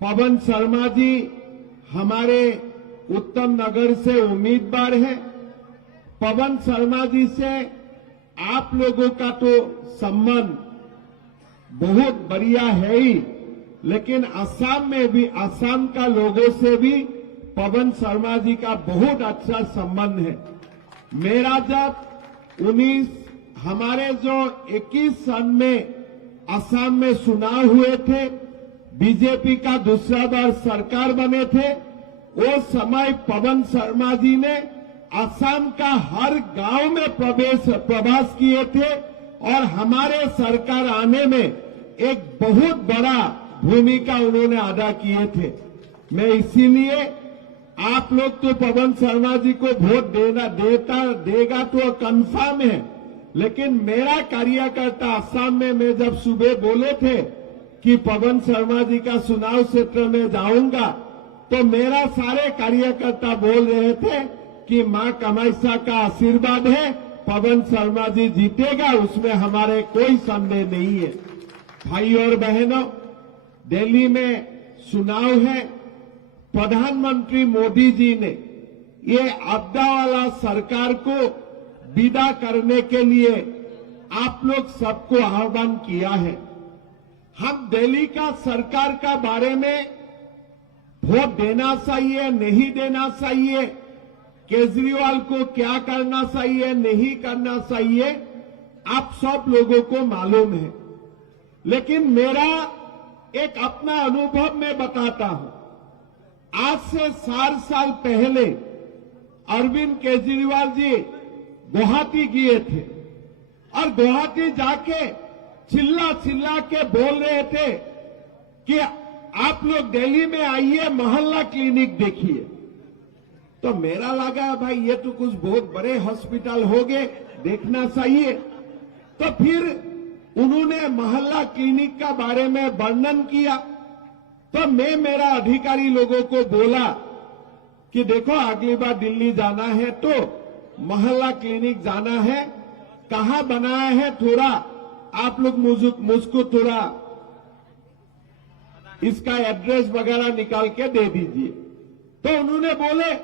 पवन शर्मा जी हमारे उत्तम नगर से उम्मीदवार हैं। पवन शर्मा जी से आप लोगों का तो संबंध बहुत बढ़िया है ही, लेकिन असम में भी, असम का लोगों से भी पवन शर्मा जी का बहुत अच्छा संबंध है। मेरा जब हमारे जो 21 सन में असम में चुनाव हुए थे, बीजेपी का दूसरा बार सरकार बने थे, वो समय पवन शर्मा जी ने असम का हर गांव में प्रवास किए थे और हमारे सरकार आने में एक बहुत बड़ा भूमिका उन्होंने अदा किए थे। मैं इसीलिए आप लोग तो पवन शर्मा जी को वोट देगा तो कंफर्म है, लेकिन मेरा कार्यकर्ता असम में मैं जब सुबह बोले थे कि पवन शर्मा जी का चुनाव क्षेत्र में जाऊंगा, तो मेरा सारे कार्यकर्ता बोल रहे थे कि मां कामाख्या का आशीर्वाद है, पवन शर्मा जी जीतेगा, उसमें हमारे कोई संदेह नहीं है। भाई और बहनों, दिल्ली में चुनाव है। प्रधानमंत्री मोदी जी ने ये आपदा वाला सरकार को विदा करने के लिए आप लोग सबको आह्वान किया है। हम दिल्ली का सरकार का बारे में वोट देना चाहिए, नहीं देना चाहिए, केजरीवाल को क्या करना चाहिए, नहीं करना चाहिए, आप सब लोगों को मालूम है। लेकिन मेरा एक अपना अनुभव मैं बताता हूं। आज से 4 साल पहले अरविंद केजरीवाल जी गुवाहाटी गए थे और गुवाहाटी जाके चिल्ला चिल्ला के बोल रहे थे कि आप लोग दिल्ली में आइए, मोहल्ला क्लिनिक देखिए। तो मेरा लगा भाई ये तो कुछ बहुत बड़े हॉस्पिटल हो गए, देखना चाहिए। तो फिर उन्होंने मोहल्ला क्लिनिक का बारे में वर्णन किया, तो मैं मेरा अधिकारी लोगों को बोला कि देखो अगली बार दिल्ली जाना है तो मोहल्ला क्लिनिक जाना है, कहां बनाया है, थोड़ा आप लोग मुझको थोड़ा इसका एड्रेस वगैरह निकाल के दे दीजिए। तो उन्होंने बोले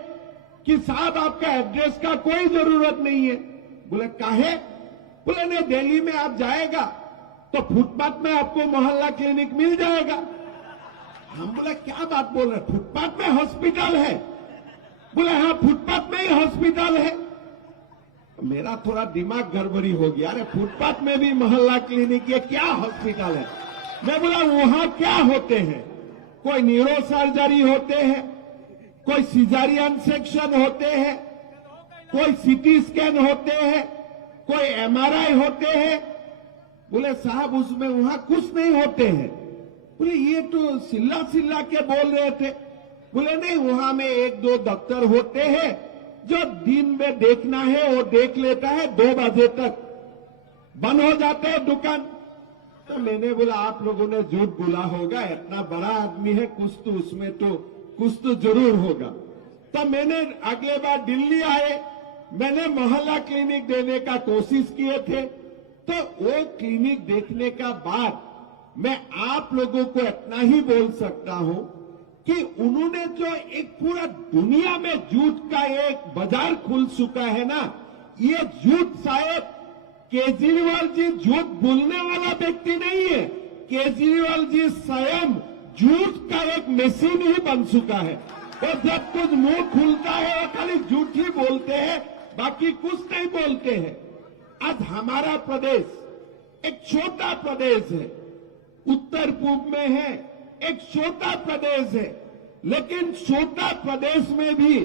कि साहब आपका एड्रेस का कोई जरूरत नहीं है। बोले काहे? बोले नहीं, दिल्ली में आप जाएगा तो फुटपाथ में आपको मोहल्ला क्लिनिक मिल जाएगा। हम बोले क्या बात बोल रहे, फुटपाथ में हॉस्पिटल है? बोले हाँ, फुटपाथ में ही हॉस्पिटल है। मेरा थोड़ा दिमाग गड़बड़ी हो गया, अरे फुटपाथ में भी मोहल्ला क्लिनिक, ये क्या हॉस्पिटल है? मैं बोला वहां क्या होते हैं? कोई न्यूरो सर्जरी होते हैं, कोई सिजारियन सेक्शन होते हैं, कोई सीटी स्कैन होते हैं, कोई एमआरआई होते हैं। बोले साहब उसमें वहां कुछ नहीं होते हैं। बोले ये तो सिल्ला सिल्ला के बोल रहे थे। बोले नहीं, वहां में 1-2 डॉक्टर होते हैं जो दिन में देखना है वो देख लेता है, 2 बजे तक बंद हो जाते हैं दुकान। तो मैंने बोला आप लोगों ने झूठ बोला होगा, इतना बड़ा आदमी है, कुछ तो जरूर होगा। तो मैंने अगले बार दिल्ली आए, मैंने मोहल्ला क्लिनिक देने का कोशिश किए थे। तो वो क्लिनिक देखने का बाद मैं आप लोगों को इतना ही बोल सकता हूं कि उन्होंने जो एक पूरा दुनिया में झूठ का एक बाजार खुल चुका है ना, ये झूठ शायद केजरीवाल जी झूठ बोलने वाला व्यक्ति नहीं है, केजरीवाल जी स्वयं झूठ का एक मशीन ही बन चुका है। और जब कुछ मुंह खुलता है वो खाली झूठ ही बोलते हैं, बाकी कुछ नहीं बोलते हैं। आज हमारा प्रदेश एक छोटा प्रदेश है, उत्तर पूर्व में है, एक छोटा प्रदेश है, लेकिन छोटा प्रदेश में भी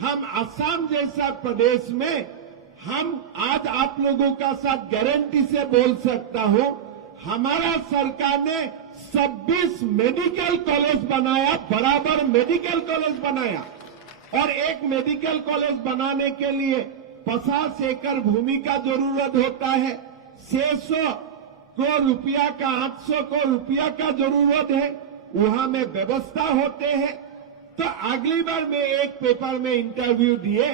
हम असम जैसा प्रदेश में हम आज आप लोगों का साथ गारंटी से बोल सकता हूं, हमारा सरकार ने 26 मेडिकल कॉलेज बनाया, बराबर मेडिकल कॉलेज बनाया। और एक मेडिकल कॉलेज बनाने के लिए 50 एकड़ भूमि का जरूरत होता है, 600 करोड़ रुपया का, 800 करोड़ रुपया का जरूरत है, वहां में व्यवस्था होते हैं। तो अगली बार मैं एक पेपर में इंटरव्यू दिए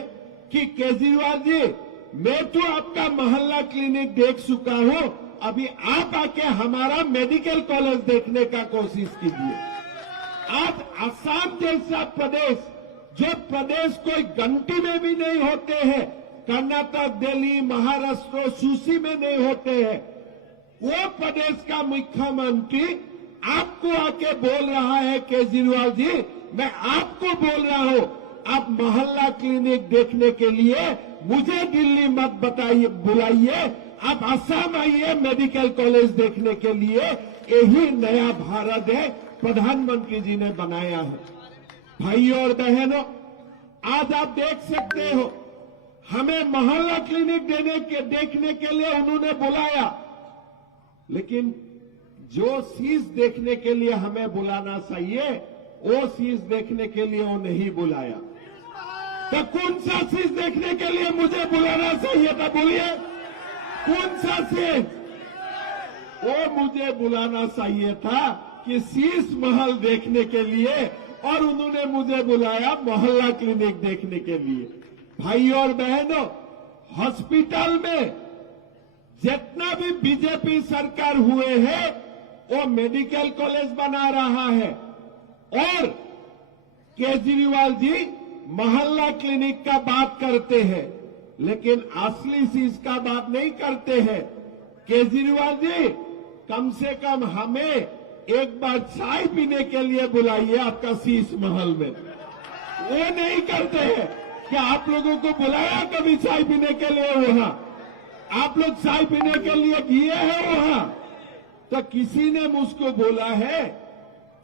कि केजरीवाल जी मैं तो आपका मोहल्ला क्लिनिक देख चुका हूं, अभी आप आके हमारा मेडिकल कॉलेज देखने का कोशिश कीजिए। आज असम जैसा प्रदेश, जो प्रदेश कोई गंटी में भी नहीं होते हैं, कर्नाटक, दिल्ली, महाराष्ट्र सूची में नहीं होते हैं, वो प्रदेश का मुख्यमंत्री आपको आके बोल रहा है, केजरीवाल जी, मैं आपको बोल रहा हूं, आप मोहल्ला क्लिनिक देखने के लिए मुझे दिल्ली मत बताइए, बुलाइए, आप असम आइए मेडिकल कॉलेज देखने के लिए। यही नया भारत है, प्रधानमंत्री जी ने बनाया है। भाइयों और बहनों, आज आप देख सकते हो, हमें मोहल्ला क्लिनिक देखने के लिए उन्होंने बुलाया, लेकिन जो चीज देखने के लिए हमें बुलाना चाहिए, वो चीज देखने के लिए वो नहीं बुलाया। तो कौन सा चीज देखने के लिए मुझे बुलाना चाहिए था, बोलिए, कौन सा चीज? वो मुझे बुलाना चाहिए था कि शीश महल देखने के लिए, और उन्होंने मुझे बुलाया मोहल्ला क्लिनिक देखने के लिए। भाइयों और बहनों, हॉस्पिटल में जितना भी बीजेपी सरकार हुए हैं, वो मेडिकल कॉलेज बना रहा है, और केजरीवाल जी मोहल्ला क्लिनिक का बात करते हैं, लेकिन असली चीज का बात नहीं करते हैं। केजरीवाल जी, कम से कम हमें एक बार चाय पीने के लिए बुलाइए आपका शीश महल में। वो नहीं करते हैं कि आप लोगों को बुलाया कभी चाय पीने के लिए वहां? आप लोग चाय पीने के लिए गए हैं वहां? तो किसी ने मुझको बोला है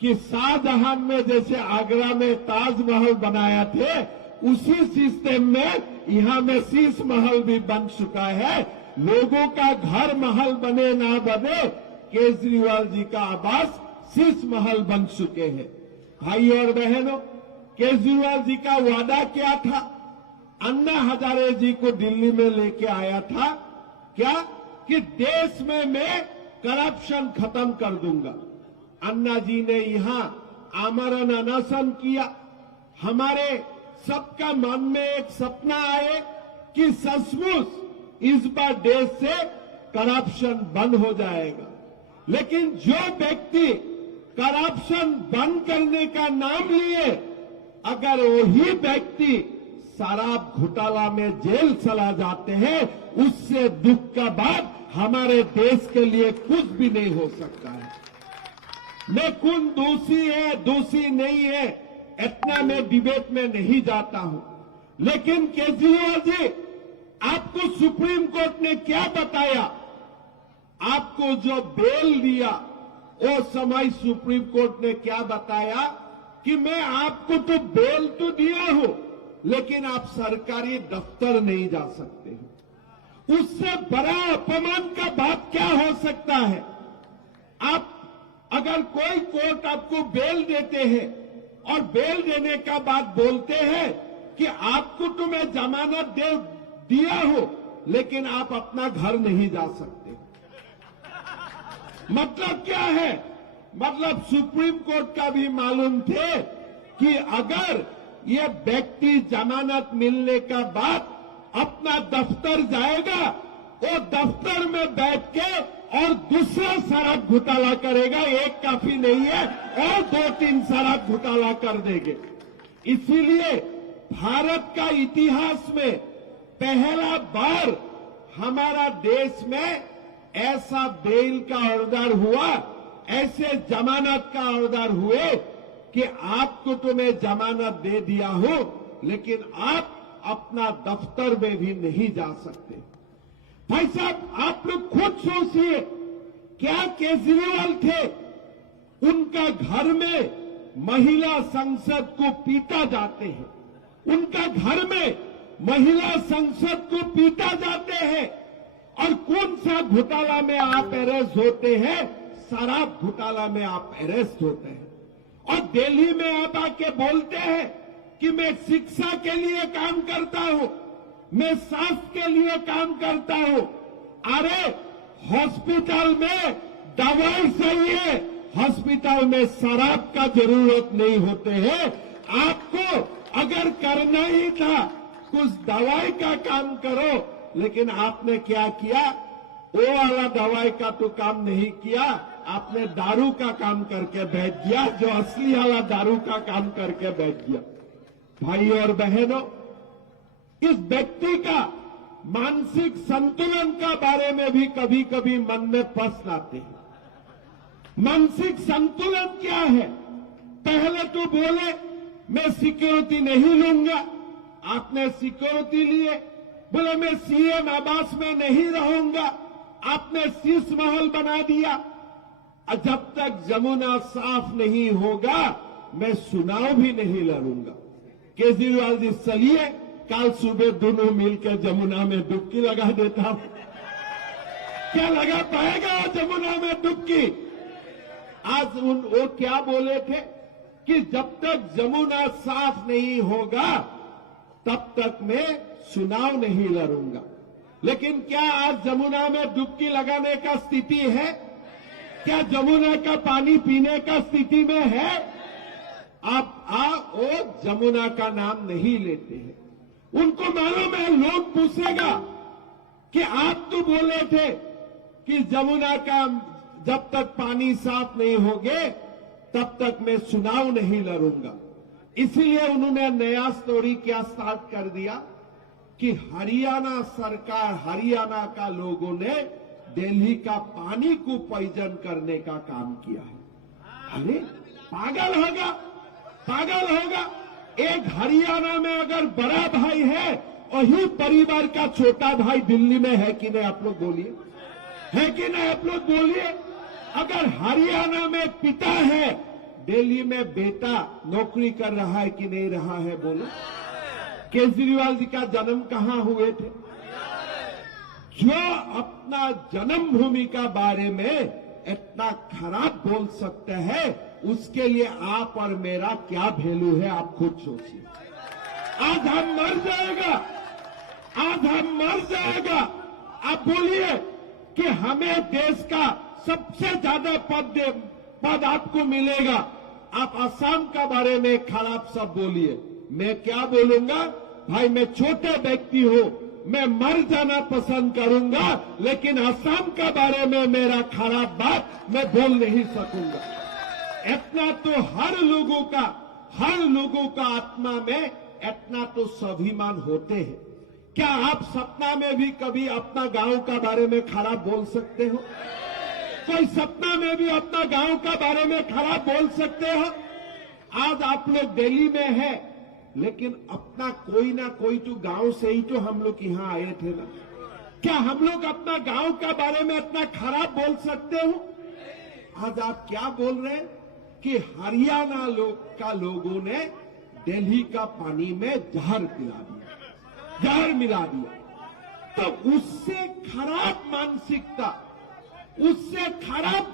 कि शाहजहां में जैसे आगरा में ताजमहल बनाया थे, उसी सिस्टम में यहां में शीश महल भी बन चुका है। लोगों का घर महल बने ना बने, केजरीवाल जी का आवास शीश महल बन चुके हैं। भाइयों और बहनों, केजरीवाल जी का वादा क्या था? अन्ना हजारे जी को दिल्ली में लेके आया था, क्या कि देश में मैं करप्शन खत्म कर दूंगा। अन्ना जी ने यहां आमरण अनशन किया। हमारे सबका मन में एक सपना आए कि सचमुच इस बार देश से करप्शन बंद हो जाएगा, लेकिन जो व्यक्ति करप्शन बंद करने का नाम लिए, अगर वही व्यक्ति शराब घोटाला में जेल चला जाते हैं, उससे दुख का बात हमारे देश के लिए कुछ भी नहीं हो सकता है। मैं कौन दोषी है, दोषी नहीं है, इतना मैं डिबेट में नहीं जाता हूं, लेकिन केजरीवाल जी, आपको सुप्रीम कोर्ट ने क्या बताया? आपको जो बेल दिया, वो समय सुप्रीम कोर्ट ने क्या बताया कि मैं आपको तो बेल तो दिया हूं, लेकिन आप सरकारी दफ्तर नहीं जा सकते हो। उससे बड़ा अपमान का बात क्या हो सकता है? आप अगर कोई कोर्ट आपको बेल देते हैं और बेल देने का बात बोलते हैं कि आपको तो मैं जमानत दिया हूं, लेकिन आप अपना घर नहीं जा सकते, मतलब क्या है? मतलब सुप्रीम कोर्ट का भी मालूम थे कि अगर ये व्यक्ति जमानत मिलने का बाद अपना दफ्तर जाएगा, वो दफ्तर में बैठ के और दूसरा सड़क घोटाला करेगा, एक काफी नहीं है, और 2-3 सड़क घोटाला कर देंगे। इसीलिए भारत का इतिहास में पहला बार हमारा देश में ऐसा बेल का ऑर्डर हुआ, ऐसे जमानत का ऑर्डर हुए कि आपको तो मैं जमानत दे दिया हूं, लेकिन आप अपना दफ्तर में भी नहीं जा सकते। भाई साहब, आप लोग खुद सोचिए, क्या केजरीवाल थे? उनका घर में महिला संसद को पीटा जाते हैं, उनका घर में महिला संसद को पीटा जाते हैं, और कौन सा घोटाला में आप अरेस्ट होते हैं? शराब घोटाला में आप अरेस्ट होते हैं, और दिल्ली में आप आके बोलते हैं कि मैं शिक्षा के लिए काम करता हूं, मैं स्वास्थ्य के लिए काम करता हूं। अरे हॉस्पिटल में दवाई चाहिए, हॉस्पिटल में शराब का जरूरत नहीं होते हैं। आपको अगर करना ही था कुछ दवाई का काम करो, लेकिन आपने क्या किया? वो वाला दवाई का तो काम नहीं किया, आपने दारू का काम करके बैठ गया, जो असली वाला दारू का काम करके बैठ गया। भाई और बहनों, इस व्यक्ति का मानसिक संतुलन का बारे में भी कभी कभी मन में प्रश्न आते हैं। मानसिक संतुलन क्या है? पहले तो बोले मैं सिक्योरिटी नहीं लूंगा, आपने सिक्योरिटी लिए। बोले मैं सीएम आवास में नहीं रहूंगा, आपने शीश महल बना दिया। और जब तक जमुना साफ नहीं होगा मैं चुनाव भी नहीं लड़ूंगा। केजरीवाल जी चलिए, कल सुबह दोनों मिलकर जमुना में डुबकी लगा देता हूं। क्या लगा पाएगा जमुना में डुबकी? आज वो क्या बोले थे कि जब तक जमुना साफ नहीं होगा तब तक मैं चुनाव नहीं लड़ूंगा। लेकिन क्या आज जमुना में डुबकी लगाने का स्थिति है? क्या जमुना का पानी पीने का स्थिति में है? आप वो जमुना का नाम नहीं लेते हैं। उनको मालूम है, लोग पूछेगा कि आप तो बोले थे कि जमुना का जब तक पानी साफ नहीं होगे तब तक मैं चुनाव नहीं लड़ूंगा। इसीलिए उन्होंने नया स्टोरी क्या स्टार्ट कर दिया कि हरियाणा सरकार, हरियाणा का लोगों ने दिल्ली का पानी को पॉइजन करने का काम किया है। अरे पागल होगा, पागल होगा। एक हरियाणा में अगर बड़ा भाई है, वही परिवार का छोटा भाई दिल्ली में है कि नहीं? आप लोग बोलिए, है कि नहीं? आप लोग बोलिए। अगर हरियाणा में पिता है, दिल्ली में बेटा नौकरी कर रहा है कि नहीं रहा है? बोलो। केजरीवाल जी का जन्म कहां हुए थे? जो अपना जन्मभूमि का बारे में इतना खराब बोल सकते हैं, उसके लिए आप और मेरा क्या वैल्यू है, आप खुद सोचिए। आज हम मर जाएगा, आज हम मर जाएगा। आप बोलिए कि हमें देश का सबसे ज्यादा पद आपको मिलेगा, आप असम का बारे में खराब सब बोलिए। मैं क्या बोलूंगा? भाई मैं छोटे व्यक्ति हूं, मैं मर जाना पसंद करूंगा, लेकिन असम के बारे में मेरा खराब बात मैं बोल नहीं सकूंगा। इतना तो हर लोगों का आत्मा में इतना तो स्वाभिमान होते हैं। क्या आप सपना में भी कभी अपना गांव का बारे में खराब बोल सकते हो? कोई सपना में भी अपना गांव का बारे में खराब बोल सकते हो? आज आप लोग दिल्ली में है, लेकिन अपना कोई ना कोई तो गांव से ही तो हम लोग यहाँ आए थे ना। क्या हम लोग अपना गांव का बारे में इतना खराब बोल सकते हो? आज आप क्या बोल रहे हैं कि हरियाणा लोगों ने दिल्ली का पानी में जहर मिला दिया, जहर मिला दिया। तो उससे खराब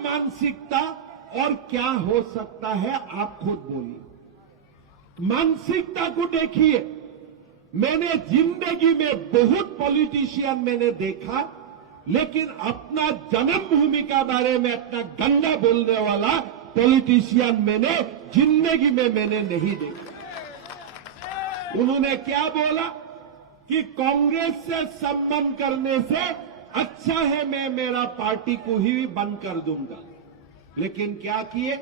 मानसिकता और क्या हो सकता है? आप खुद बोलिए। मानसिकता को देखिए। मैंने जिंदगी में बहुत पॉलिटिशियन मैंने देखा, लेकिन अपना जन्मभूमि का बारे में इतना गंदा बोलने वाला पॉलिटिशियन मैंने जिंदगी में मैंने नहीं देखा। उन्होंने क्या बोला कि कांग्रेस से संबंध करने से अच्छा है मैं मेरा पार्टी को ही बंद कर दूंगा। लेकिन क्या किए?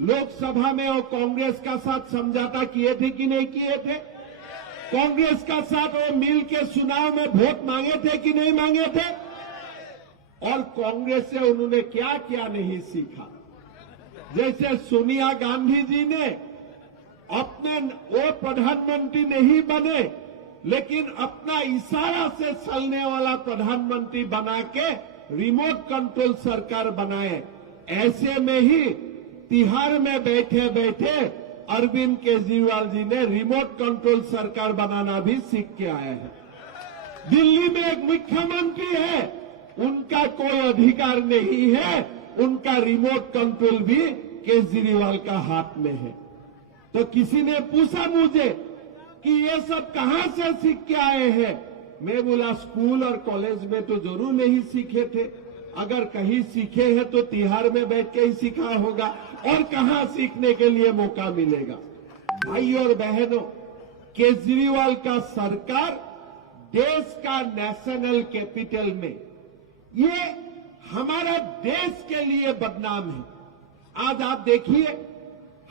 लोकसभा में वो कांग्रेस का साथ समझौता किए थे कि नहीं किए थे? कांग्रेस का साथ वो मिल के चुनाव में वोट मांगे थे कि नहीं मांगे थे? और कांग्रेस से उन्होंने क्या क्या नहीं सीखा। जैसे सोनिया गांधी जी ने अपने वो प्रधानमंत्री नहीं बने, लेकिन अपना इशारा से चलने वाला प्रधानमंत्री बना के रिमोट कंट्रोल सरकार बनाए। ऐसे में ही तिहाड़ में बैठे बैठे अरविंद केजरीवाल जी ने रिमोट कंट्रोल सरकार बनाना भी सीख के आए हैं। दिल्ली में एक मुख्यमंत्री है, उनका कोई अधिकार नहीं है, उनका रिमोट कंट्रोल भी केजरीवाल का हाथ में है। तो किसी ने पूछा मुझे कि ये सब कहां से सीख के आए हैं? मैं बोला स्कूल और कॉलेज में तो जरूर नहीं सीखे थे। अगर कहीं सीखे हैं तो तिहाड़ में बैठ के ही सीखा होगा, और कहां सीखने के लिए मौका मिलेगा। भाई और बहनों, केजरीवाल का सरकार देश का नेशनल कैपिटल में ये हमारा देश के लिए बदनाम है। आज आप देखिए,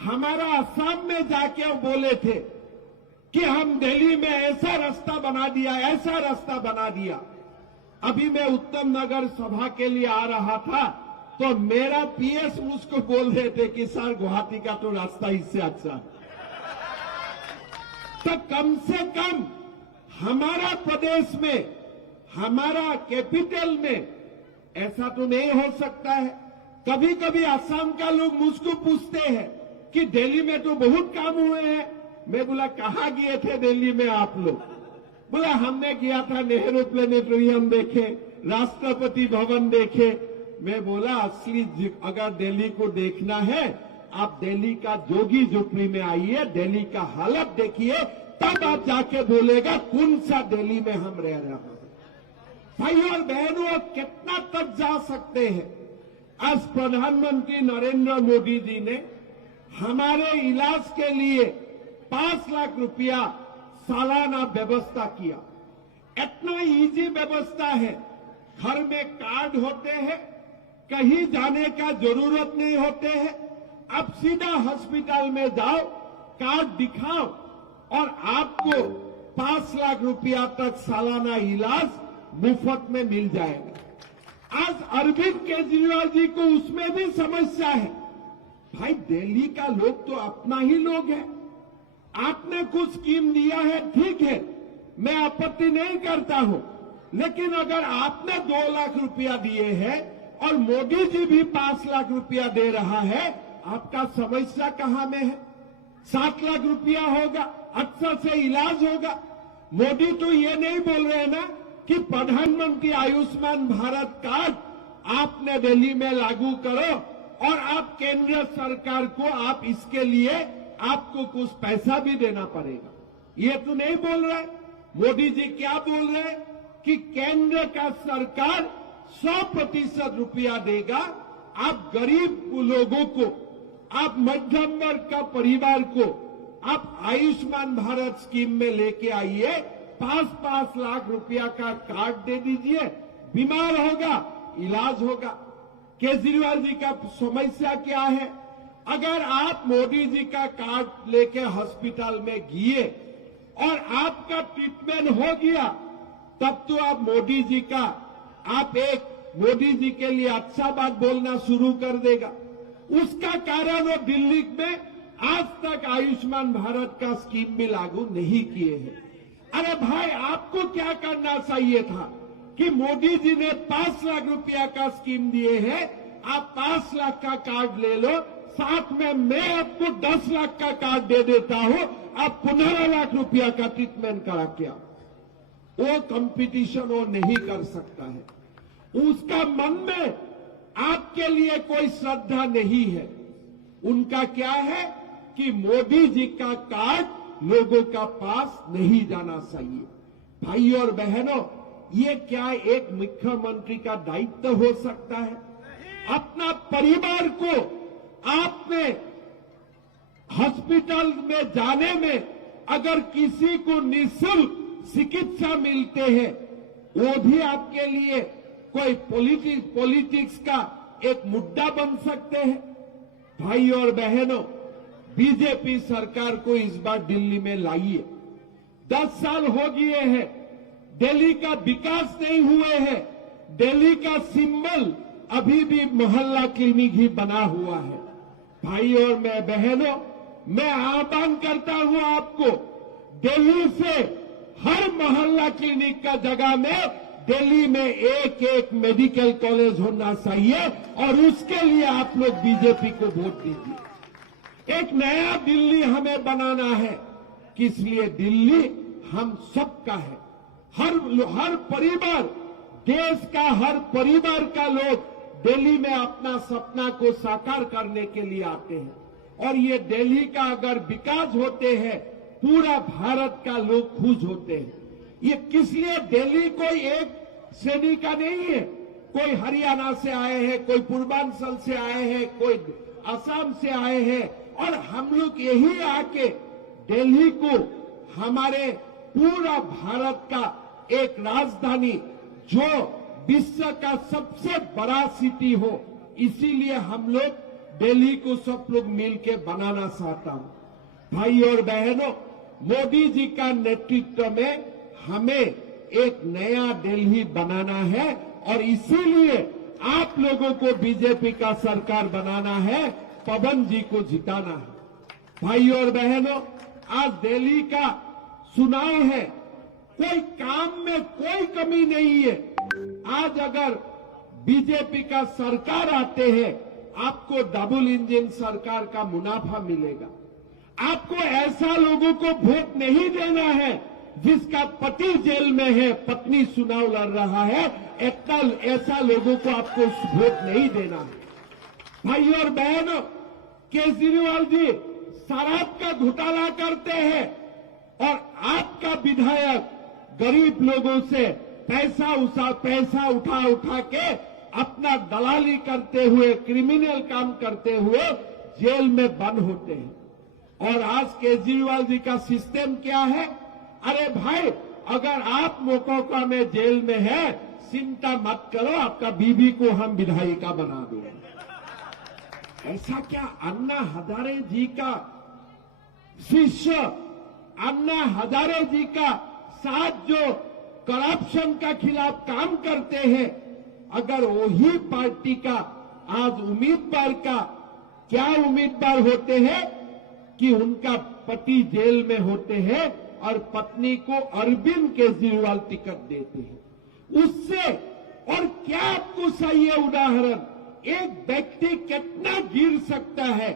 हमारा असम में जाके बोले थे कि हम दिल्ली में ऐसा रास्ता बना दिया, ऐसा रास्ता बना दिया। अभी मैं उत्तम नगर सभा के लिए आ रहा था तो मेरा पीएस मुझको बोल रहे थे कि सर गुवाहाटी का तो रास्ता इससे अच्छा है। तो कम से कम हमारा प्रदेश में, हमारा कैपिटल में ऐसा तो नहीं हो सकता है। कभी कभी असम का लोग मुझको पूछते हैं कि दिल्ली में तो बहुत काम हुए हैं। मैं बोला कहाँ गए थे दिल्ली में आप लोग? बोला हमने किया था नेहरू प्लेनेटोरियम देखे, राष्ट्रपति भवन देखे। मैं बोला असली अगर दिल्ली को देखना है आप दिल्ली का जोगी झोपड़ी में आइए, दिल्ली का हालत देखिए, तब आप जाके बोलेगा कौन सा दिल्ली में हम रह रहे हैं। भाई और बहनों, कितना तक जा सकते हैं? आज प्रधानमंत्री नरेंद्र मोदी जी ने हमारे इलाज के लिए 5 लाख रुपया सालाना व्यवस्था किया। इतना इजी व्यवस्था है। घर में कार्ड होते हैं, कहीं जाने का जरूरत नहीं होते हैं। अब सीधा हॉस्पिटल में जाओ, कार्ड दिखाओ और आपको 5 लाख रुपया तक सालाना इलाज मुफ्त में मिल जाएगा। आज अरविंद केजरीवाल जी को उसमें भी समस्या है। भाई दिल्ली का लोग तो अपना ही लोग है। आपने कुछ स्कीम दिया है, ठीक है, मैं आपत्ति नहीं करता हूं, लेकिन अगर आपने 2 लाख रुपया दिए हैं और मोदी जी भी 5 लाख रुपया दे रहा है, आपका समस्या कहां में है? 7 लाख रुपया होगा, अच्छा से इलाज होगा। मोदी तो ये नहीं बोल रहे ना कि प्रधानमंत्री आयुष्मान भारत कार्ड आपने दिल्ली में लागू करो और आप केंद्र सरकार को आप इसके लिए आपको कुछ पैसा भी देना पड़ेगा। ये तो नहीं बोल रहे। मोदी जी क्या बोल रहे कि केंद्र का सरकार 100% रुपया देगा, आप गरीब लोगों को, आप मध्यम वर्ग का परिवार को आप आयुष्मान भारत स्कीम में लेके आइए, 5-5 लाख रुपया का कार्ड दे दीजिए, बीमार होगा इलाज होगा। केजरीवाल जी का समस्या क्या है? अगर आप मोदी जी का कार्ड लेके हॉस्पिटल में गए और आपका ट्रीटमेंट हो गया, तब तो आप मोदी जी का, आप एक मोदी जी के लिए अच्छा बात बोलना शुरू कर देगा। उसका कारण वो दिल्ली में आज तक आयुष्मान भारत का स्कीम भी लागू नहीं किए हैं। अरे भाई, आपको क्या करना चाहिए था कि मोदी जी ने 5 लाख रुपया का स्कीम दिए हैं, आप 5 लाख का कार्ड ले लो, साथ में मैं आपको 10 लाख का कार्ड दे देता हूं, आप 15 लाख रुपया का ट्रीटमेंट करा के आओ। वो कंपटीशन वो नहीं कर सकता है। उसका मन में आपके लिए कोई श्रद्धा नहीं है। उनका क्या है कि मोदी जी का कार्ड लोगों का पास नहीं जाना चाहिए। भाई और बहनों, ये क्या एक मुख्यमंत्री का दायित्व हो सकता है? अपना परिवार को आपने हॉस्पिटल में जाने में अगर किसी को निःशुल्क चिकित्सा मिलते हैं, वो भी आपके लिए कोई पॉलिटिक्स का एक मुद्दा बन सकते हैं। भाई और बहनों, बीजेपी सरकार को इस बार दिल्ली में लाइए। 10 साल हो गए हैं, दिल्ली का विकास नहीं हुए हैं। दिल्ली का सिंबल अभी भी मोहल्ला क्लिनिक ही बना हुआ है। भाई और बहनों, मैं आह्वान करता हूं आपको, दिल्ली से हर मोहल्ला क्लिनिक का जगह में दिल्ली में एक मेडिकल कॉलेज होना चाहिए और उसके लिए आप लोग बीजेपी को वोट दीजिए। एक नया दिल्ली हमें बनाना है, इसलिए दिल्ली हम सबका है। हर परिवार, देश का हर परिवार का लोग दिल्ली में अपना सपना को साकार करने के लिए आते हैं और ये दिल्ली का अगर विकास होते हैं, पूरा भारत का लोग खुश होते हैं। ये किस लिए दिल्ली कोई एक श्रेणी का नहीं है। कोई हरियाणा से आए हैं, कोई पूर्वांचल से आए हैं, कोई असम से आए हैं और हम लोग यही आके दिल्ली को हमारे पूरा भारत का एक राजधानी जो विश्व का सबसे बड़ा सिटी हो, इसीलिए हम लोग दिल्ली को सब लोग मिलके बनाना चाहता हूं। भाई और बहनों, मोदी जी का नेतृत्व में हमें एक नया दिल्ली बनाना है और इसीलिए आप लोगों को बीजेपी का सरकार बनाना है, पवन जी को जिताना है। भाई और बहनों, आज दिल्ली का चुनाव है, कोई काम में कोई कमी नहीं है। आज अगर बीजेपी का सरकार आते हैं, आपको डबल इंजन सरकार का मुनाफा मिलेगा। आपको ऐसा लोगों को वोट नहीं देना है जिसका पति जेल में है, पत्नी चुनाव लड़ रहा है, ऐसा लोगों को आपको वोट नहीं देना है। भाई और बहनों, केजरीवाल जी शराब का घोटाला करते हैं और आपका विधायक गरीब लोगों से पैसा उठा के अपना दलाली करते हुए, क्रिमिनल काम करते हुए जेल में बंद होते हैं। और आज केजरीवाल जी का सिस्टम क्या है? अरे भाई, अगर आप मोकोका में जेल में है, चिंता मत करो, आपका बीबी को हम विधायिका बना देंगे। ऐसा क्या? अन्ना हजारे जी का शिष्य, अन्ना हजारे जी का साथ जो करप्शन का खिलाफ काम करते हैं, अगर वही पार्टी का आज उम्मीदवार का क्या उम्मीदवार होते हैं कि उनका पति जेल में होते हैं और पत्नी को अरविंद केजरीवाल टिकट देते हैं, उससे और क्या आपको चाहिए उदाहरण? एक व्यक्ति कितना गिर सकता है,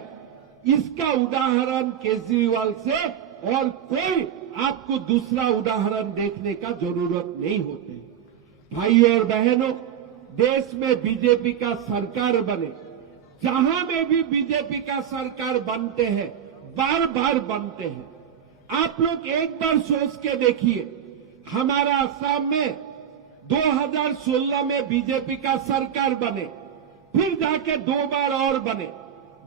इसका उदाहरण केजरीवाल से और कोई आपको दूसरा उदाहरण देखने का जरूरत नहीं होती। भाई और बहनों, देश में बीजेपी का सरकार बने, जहां में भी बीजेपी का सरकार बनते हैं, बार बार बनते हैं। आप लोग एक बार सोच के देखिए, हमारा असम में 2016 में बीजेपी का सरकार बने, फिर जाके 2 बार और बने,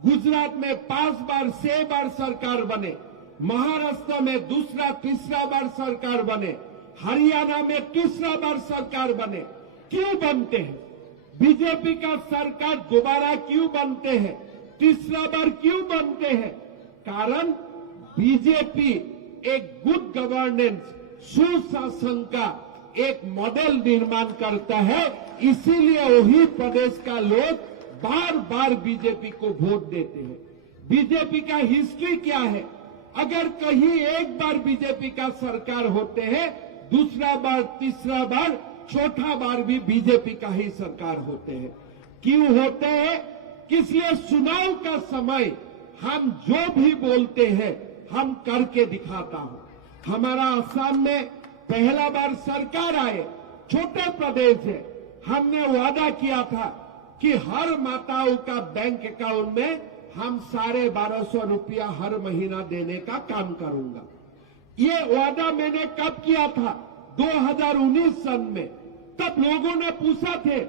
गुजरात में 5 बार 6 बार सरकार बने, महाराष्ट्र में दूसरा तीसरा बार सरकार बने, हरियाणा में तीसरा बार सरकार बने। क्यों बनते हैं? बीजेपी का सरकार दोबारा क्यों बनते हैं? तीसरा बार क्यों बनते हैं? कारण बीजेपी एक गुड गवर्नेंस, सुशासन का एक मॉडल निर्माण करता है, इसीलिए वही प्रदेश का लोग बार बार बीजेपी को वोट देते हैं। बीजेपी का हिस्ट्री क्या है? अगर कहीं एक बार बीजेपी का सरकार होते हैं, दूसरा बार, तीसरा बार, चौथा बार भी बीजेपी का ही सरकार होते हैं। क्यों होते हैं? इसलिए चुनाव का समय हम जो भी बोलते हैं, हम करके दिखाता हूं। हमारा असम में पहला बार सरकार आए, छोटे प्रदेश है, हमने वादा किया था कि हर माताओं का बैंक अकाउंट में हम 1250 रुपया हर महीना देने का काम करूंगा। ये वादा मैंने कब किया था? 2019 सन में। तब लोगों ने पूछा थे,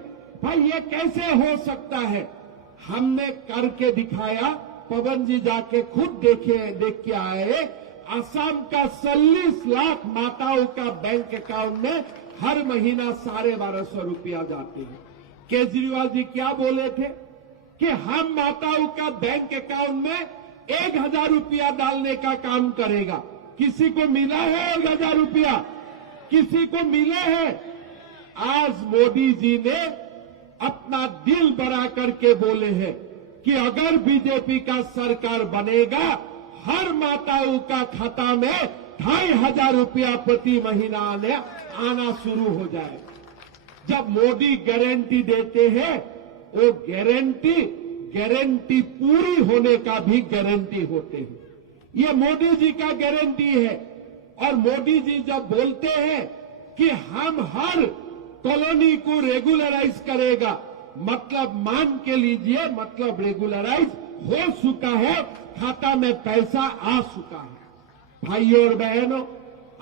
भाई ये कैसे हो सकता है? हमने करके दिखाया। पवन जी जाके खुद देख के आए, असम का 40 लाख माताओं का बैंक अकाउंट में हर महीना 1250 रुपया जाते हैं। केजरीवाल जी क्या बोले थे कि हम माताओं का बैंक अकाउंट में 1000 रुपया डालने का काम करेगा। किसी को मिला है 1000 रुपया? किसी को मिले हैं? आज मोदी जी ने अपना दिल बड़ा करके बोले हैं कि अगर बीजेपी का सरकार बनेगा, हर माताओं का खाता में 2500 रुपया प्रति महीना आना शुरू हो जाए। जब मोदी गारंटी देते हैं, वो गारंटी पूरी होने का भी गारंटी होते हैं। ये मोदी जी का गारंटी है। और मोदी जी जब बोलते हैं कि हम हर कॉलोनी को रेगुलराइज करेगा, मतलब मान के लीजिए, मतलब रेगुलराइज हो चुका है, खाता में पैसा आ चुका है। भाइयों और बहनों,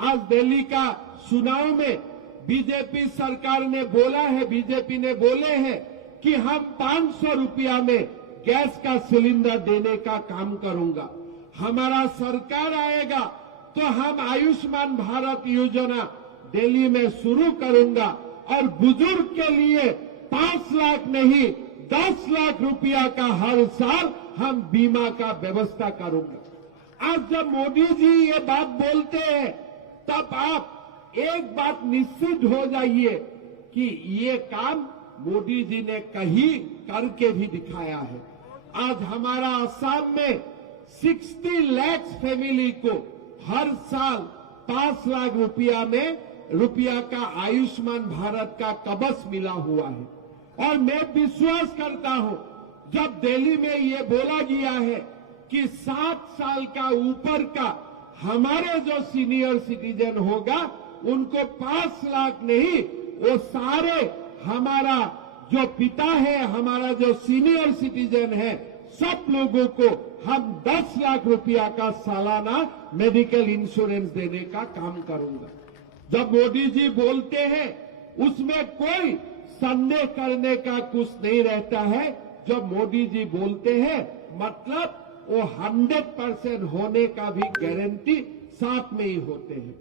आज दिल्ली का चुनाव में बीजेपी सरकार ने बोला है, बीजेपी ने बोले हैं कि हम 500 रुपया में गैस का सिलेंडर देने का काम करूंगा। हमारा सरकार आएगा तो हम आयुष्मान भारत योजना दिल्ली में शुरू करूंगा। और बुजुर्ग के लिए 5 लाख नहीं 10 लाख रुपया का हर साल हम बीमा का व्यवस्था करूंगा। आज जब मोदी जी ये बात बोलते हैं तब आप एक बात निश्चित हो जाइए कि ये काम मोदी जी ने कहीं करके भी दिखाया है। आज हमारा असम में 60 लाख फैमिली को हर साल 5 लाख रुपया का आयुष्मान भारत का कवच मिला हुआ है। और मैं विश्वास करता हूं जब दिल्ली में ये बोला गया है कि 7 साल का ऊपर का हमारे जो सीनियर सिटीजन होगा उनको 5 लाख नहीं, वो सारे हमारा जो पिता है, हमारा जो सीनियर सिटीजन है, सब लोगों को हम 10 लाख रुपया का सालाना मेडिकल इंश्योरेंस देने का काम करूंगा। जब मोदी जी बोलते हैं उसमें कोई संदेह करने का कुछ नहीं रहता है। जब मोदी जी बोलते हैं मतलब वो 100% होने का भी गारंटी साथ में ही होते हैं।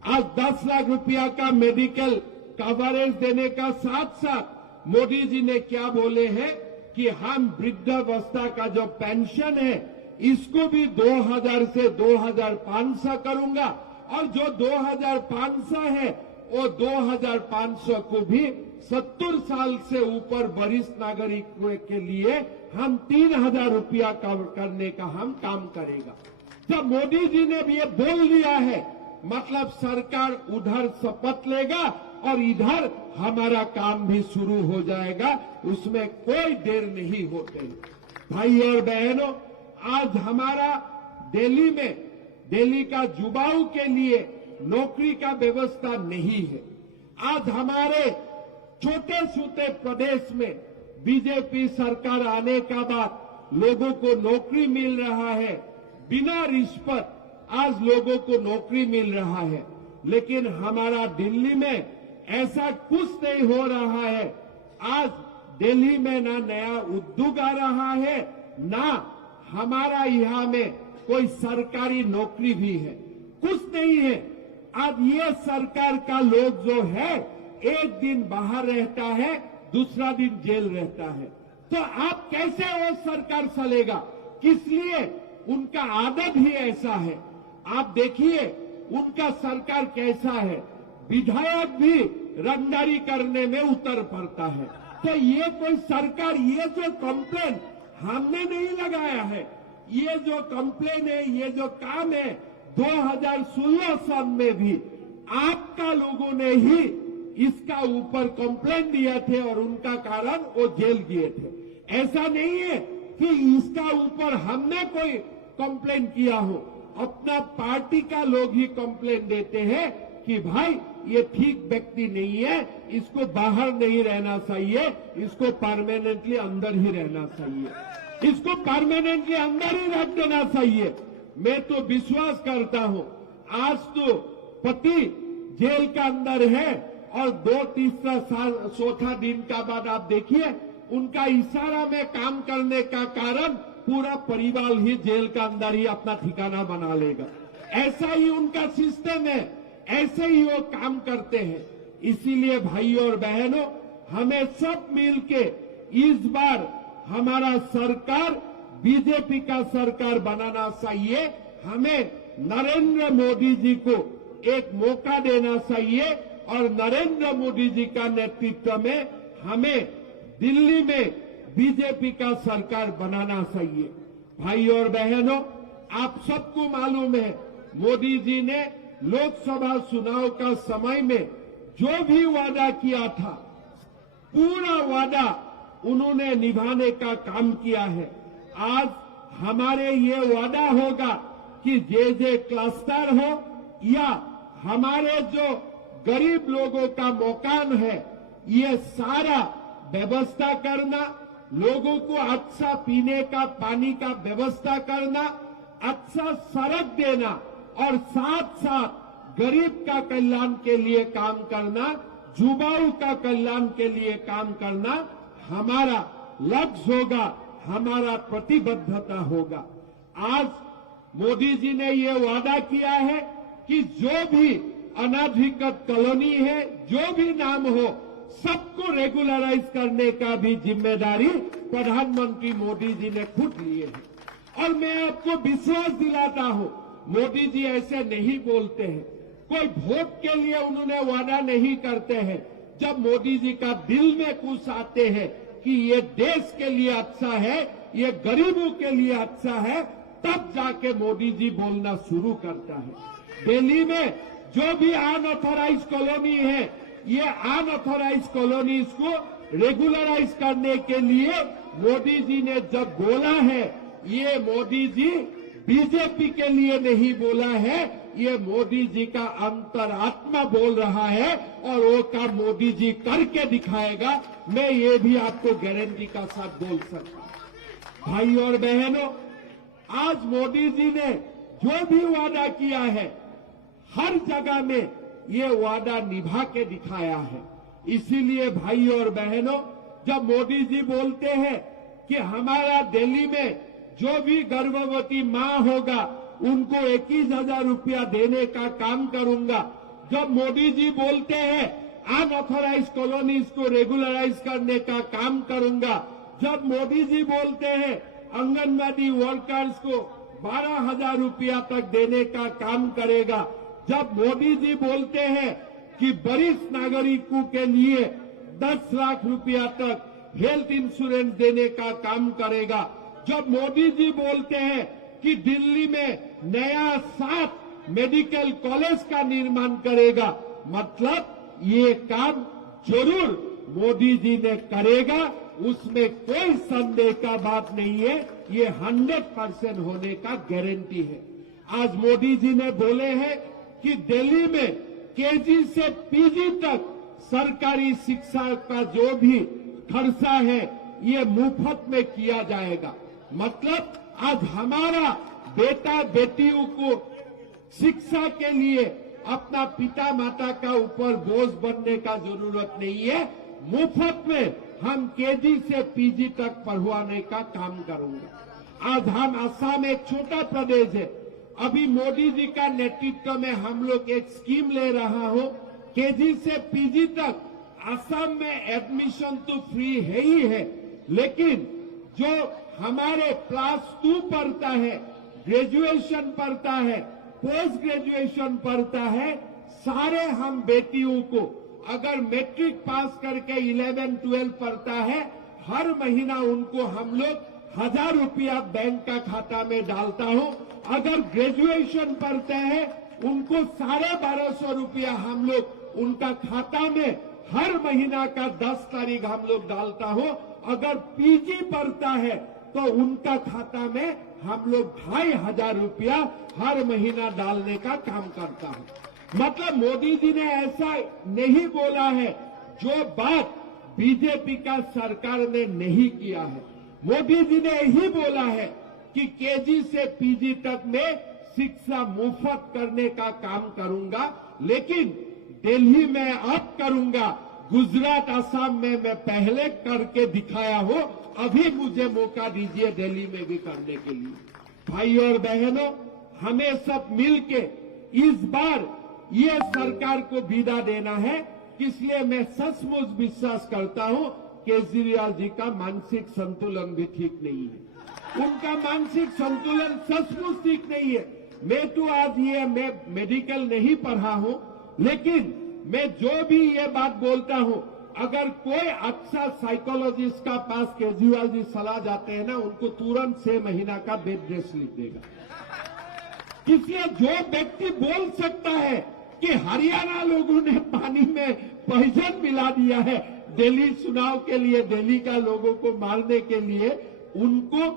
आज 10 लाख रुपया का मेडिकल कवरेज देने का साथ साथ मोदी जी ने क्या बोले हैं कि हम वृद्धावस्था का जो पेंशन है इसको भी 2000 से 2500 करूंगा, और जो 2500 है वो 2500 को भी 70 साल से ऊपर वरिष्ठ नागरिकों के लिए हम 3000 रुपया करने का हम काम करेगा। जब मोदी जी ने भी ये बोल दिया है मतलब सरकार उधर शपथ लेगा और इधर हमारा काम भी शुरू हो जाएगा, उसमें कोई देर नहीं होते। भाई और बहनों, आज हमारा दिल्ली का युवाओं के लिए नौकरी का व्यवस्था नहीं है। आज हमारे छोटे छोटे प्रदेश में बीजेपी सरकार आने का बाद लोगों को नौकरी मिल रहा है, बिना रिश्वत आज लोगों को नौकरी मिल रहा है। लेकिन हमारा दिल्ली में ऐसा कुछ नहीं हो रहा है। आज दिल्ली में ना नया उद्योग आ रहा है, ना हमारा यहाँ में कोई सरकारी नौकरी भी है, कुछ नहीं है। आज ये सरकार का लोग जो है एक दिन बाहर रहता है, दूसरा दिन जेल रहता है। तो आप कैसे वो सरकार चलेगा? किस लिए? उनका आदत ही ऐसा है। आप देखिए उनका सरकार कैसा है, विधायक भी रंगदारी करने में उतर पड़ता है। तो ये कोई सरकार, ये जो कंप्लेन हमने नहीं लगाया है, ये जो कंप्लेन है, ये जो काम है 2016 साल में भी आपका लोगों ने ही इसका ऊपर कंप्लेन दिया थे और उनका कारण वो जेल गए थे। ऐसा नहीं है कि इसका ऊपर हमने कोई कंप्लेन किया हो, अपना पार्टी का लोग ही कंप्लेन देते हैं कि भाई ये ठीक व्यक्ति नहीं है, इसको बाहर नहीं रहना चाहिए, इसको परमानेंटली अंदर ही रहना चाहिए, इसको परमानेंटली अंदर ही रख देना चाहिए। मैं तो विश्वास करता हूं आज तो पति जेल का अंदर है और 2-3 दिन का बाद आप देखिए उनका इशारा में काम करने का कारण पूरा परिवार ही जेल का अंदर ही अपना ठिकाना बना लेगा। ऐसा ही उनका सिस्टम है, ऐसे ही वो काम करते हैं। इसीलिए भाई और बहनों, हमें सब मिलके इस बार हमारा सरकार बीजेपी का सरकार बनाना चाहिए। हमें नरेंद्र मोदी जी को एक मौका देना चाहिए और नरेंद्र मोदी जी का नेतृत्व में हमें दिल्ली में बीजेपी का सरकार बनाना चाहिए। भाई और बहनों, आप सबको मालूम है मोदी जी ने लोकसभा चुनाव का समय में जो भी वादा किया था, पूरा वादा उन्होंने निभाने का काम किया है। आज हमारे ये वादा होगा कि जे क्लस्टर हो या हमारे जो गरीब लोगों का मकान है, ये सारा व्यवस्था करना, लोगों को अच्छा पीने का पानी का व्यवस्था करना, अच्छा सड़क देना और साथ साथ गरीब का कल्याण के लिए काम करना, युवाओं का कल्याण के लिए काम करना हमारा लक्ष्य होगा, हमारा प्रतिबद्धता होगा। आज मोदी जी ने ये वादा किया है कि जो भी अनाधिकृत कॉलोनी है, जो भी नाम हो, सबको रेगुलराइज करने का भी जिम्मेदारी प्रधानमंत्री मोदी जी ने खुद लिए है। और मैं आपको विश्वास दिलाता हूं, मोदी जी ऐसे नहीं बोलते हैं, कोई वोट के लिए उन्होंने वादा नहीं करते हैं। जब मोदी जी का दिल में कुछ आते हैं कि ये देश के लिए अच्छा है, ये गरीबों के लिए अच्छा है, तब जाके मोदी जी बोलना शुरू करता है। दिल्ली में जो भी अनऑथराइज कॉलोनी है, ये अनऑथराइज कॉलोनीज को रेगुलराइज करने के लिए मोदी जी ने जब बोला है, ये मोदी जी बीजेपी के लिए नहीं बोला है, ये मोदी जी का अंतरात्मा बोल रहा है और वो काम मोदी जी करके दिखाएगा। मैं ये भी आपको गारंटी का साथ बोल सकता हूं। भाई और बहनों, आज मोदी जी ने जो भी वादा किया है, हर जगह में ये वादा निभा के दिखाया है। इसीलिए भाई और बहनों, जब मोदी जी बोलते हैं कि हमारा दिल्ली में जो भी गर्भवती मां होगा उनको 21,000 रुपया देने का काम करूंगा, जब मोदी जी बोलते हैं अनऑथराइज कॉलोनीज को रेगुलराइज करने का काम करूंगा, जब मोदी जी बोलते हैं आंगनबाड़ी वर्कर्स को 12,000 रुपया तक देने का काम करेगा, जब मोदी जी बोलते हैं कि वरिष्ठ नागरिकों के लिए 10 लाख रुपया तक हेल्थ इंश्योरेंस देने का काम करेगा, जब मोदी जी बोलते हैं कि दिल्ली में नया 7 मेडिकल कॉलेज का निर्माण करेगा, मतलब ये काम जरूर मोदी जी ने करेगा, उसमें कोई संदेह का बात नहीं है। ये 100% होने का गारंटी है। आज मोदी जी ने बोले हैं कि दिल्ली में केजी से पीजी तक सरकारी शिक्षा का जो भी खर्चा है, ये मुफ्त में किया जाएगा। मतलब आज हमारा बेटा बेटियों को शिक्षा के लिए अपना पिता माता का ऊपर बोझ बनने का जरूरत नहीं है। मुफ्त में हम केजी से पीजी तक पढ़वाने का काम करूंगा। आज हम असम एक छोटा प्रदेश है, अभी मोदी जी का नेतृत्व में हम लोग एक स्कीम ले रहा हो, केजी से पीजी तक असम में एडमिशन तो फ्री है ही है, लेकिन जो हमारे +2 पढ़ता है, ग्रेजुएशन पढ़ता है, पोस्ट ग्रेजुएशन पढ़ता है, सारे हम बेटियों को अगर मैट्रिक पास करके 11-12 पढ़ता है, हर महीना उनको हम लोग 1,000 रुपया बैंक का खाता में डालता हूं। अगर ग्रेजुएशन पढ़ते हैं, उनको 1250 रुपया हम लोग उनका खाता में हर महीना का 10 तारीख हम लोग डालता हूं। अगर पीजी पढ़ता है तो उनका खाता में हम लोग 2,500 रुपया हर महीना डालने का काम करता हूं। मतलब मोदी जी ने ऐसा नहीं बोला है जो बात बीजेपी का सरकार ने नहीं किया है। मोदी जी ने यही बोला है कि केजी से पीजी तक में शिक्षा मुफ्त करने का काम करूंगा, लेकिन दिल्ली में अब करूंगा, गुजरात असम में मैं पहले करके दिखाया हो, अभी मुझे मौका दीजिए दिल्ली में भी करने के लिए। भाई और बहनों, हमें सब मिलके इस बार ये सरकार को विदा देना है। इसलिए मैं सचमुच विश्वास करता हूं केजरीवाल जी का मानसिक संतुलन भी ठीक नहीं है। उनका मानसिक संतुलन सचमुच ठीक नहीं है। मैं तो आज मैं मेडिकल नहीं पढ़ा हूं, लेकिन मैं जो भी ये बात बोलता हूं, अगर कोई अच्छा साइकोलॉजिस्ट का पास केजरीवाल जी सलाह जाते हैं ना, उनको तुरंत 6 महीना का बेड रेस्ट लिख देगा। इसलिए जो व्यक्ति बोल सकता है कि हरियाणा लोगों ने पानी में पॉइजन मिला दिया है दिल्ली चुनाव के लिए, दिल्ली का लोगों को मारने के लिए, उनको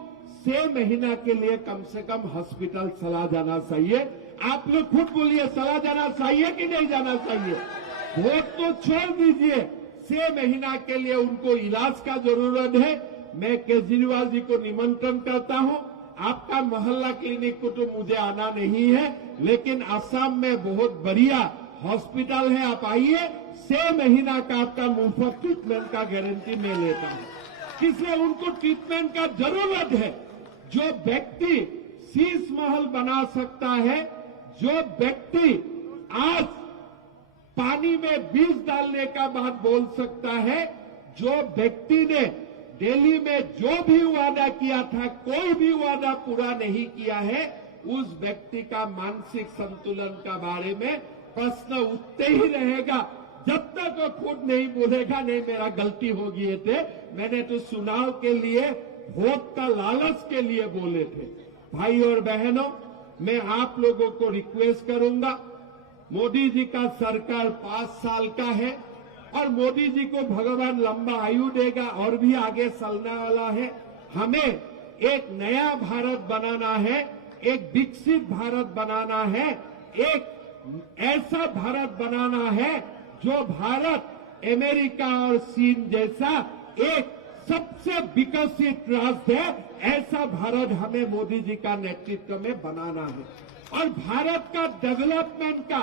6 महीना के लिए कम से कम हॉस्पिटल चला जाना चाहिए। आप लोग खुद बोलिए, चला जाना चाहिए कि नहीं जाना चाहिए? वोट तो छोड़ दीजिए, 6 महीना के लिए उनको इलाज का जरूरत है। मैं केजरीवाल जी को निमंत्रण करता हूं, आपका मोहल्ला क्लिनिक को तो मुझे आना नहीं है, लेकिन असम में बहुत बढ़िया हॉस्पिटल है, आप आइए, 6 महीना का आपका मुफ्त ट्रीटमेंट का गारंटी मैं लेता हूं। इसलिए उनको ट्रीटमेंट का जरूरत है। जो व्यक्ति शीश महल बना सकता है, जो व्यक्ति आज पानी में बीज डालने का बात बोल सकता है। जो व्यक्ति ने दिल्ली में जो भी वादा किया था, कोई भी वादा पूरा नहीं किया है, उस व्यक्ति का मानसिक संतुलन का बारे में प्रश्न उठते ही रहेगा जब तक वो खुद नहीं बोलेगा नहीं मेरा गलती हो गई थे, मैंने तो चुनाव के लिए वोट का लालच के लिए बोले थे। भाई और बहनों, मैं आप लोगों को रिक्वेस्ट करूंगा, मोदी जी का सरकार 5 साल का है और मोदी जी को भगवान लंबा आयु देगा और भी आगे चलने वाला है। हमें एक नया भारत बनाना है, एक विकसित भारत बनाना है, एक ऐसा भारत बनाना है जो भारत अमेरिका और चीन जैसा एक सबसे विकसित राष्ट्र है, ऐसा भारत हमें मोदी जी का नेतृत्व में बनाना है। और भारत का डेवलपमेंट का,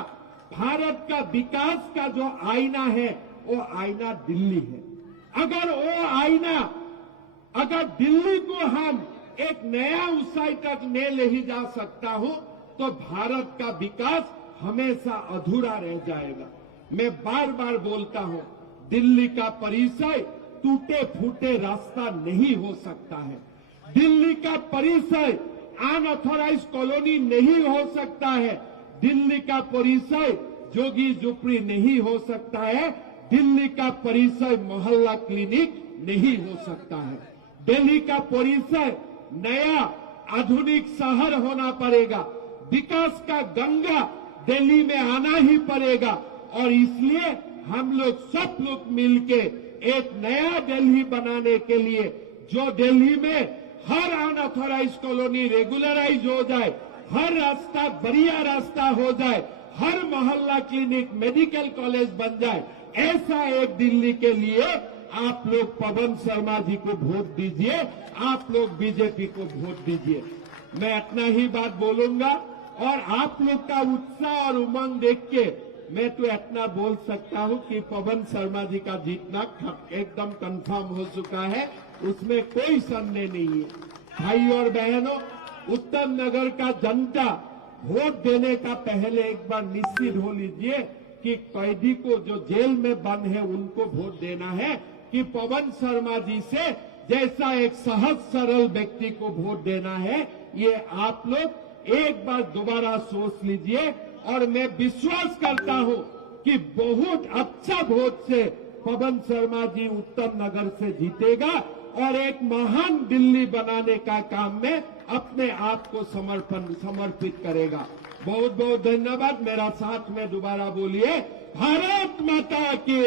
भारत का विकास का जो आईना है वो आईना दिल्ली है। अगर दिल्ली को हम एक नया ऊंचाई तक ले जा सकता हूं तो भारत का विकास हमेशा अधूरा रह जाएगा। मैं बार बार बोलता हूं, दिल्ली का परिचय टूटे फूटे रास्ता नहीं हो सकता है। दिल्ली का परिचय अनऑथोराइज्ड कॉलोनी नहीं हो सकता है। दिल्ली का परिचय जोगी झोपड़ी नहीं हो सकता है। दिल्ली का परिचय मोहल्ला क्लिनिक नहीं हो सकता है। दिल्ली का परिचय नया आधुनिक शहर होना पड़ेगा। विकास का गंगा दिल्ली में आना ही पड़ेगा और इसलिए हम लोग सब लोग मिलके एक नया दिल्ली बनाने के लिए, जो दिल्ली में हर अनऑथोराइज्ड कॉलोनी रेगुलराइज हो जाए, हर रास्ता बढ़िया रास्ता हो जाए, हर मोहल्ला क्लिनिक मेडिकल कॉलेज बन जाए, ऐसा एक दिल्ली के लिए आप लोग पवन शर्मा जी को वोट दीजिए, आप लोग बीजेपी को वोट दीजिए। मैं इतना ही बात बोलूंगा और आप लोग का उत्साह और उमंग देख के मैं तो इतना बोल सकता हूं कि पवन शर्मा जी का जीतना एकदम कंफर्म हो चुका है, उसमें कोई संदेह नहीं है। भाई और बहनों, उत्तम नगर का जनता वोट देने का पहले एक बार निश्चित हो लीजिए कि कैदी को जो जेल में बंद है उनको वोट देना है कि पवन शर्मा जी से जैसा एक सहज सरल व्यक्ति को वोट देना है। ये आप लोग एक बार दोबारा सोच लीजिए और मैं विश्वास करता हूं कि बहुत अच्छा वोट से पवन शर्मा जी उत्तम नगर से जीतेगा और एक महान दिल्ली बनाने का काम में अपने आप को समर्पित करेगा। बहुत बहुत धन्यवाद। मेरा साथ में दोबारा बोलिए, भारत माता की।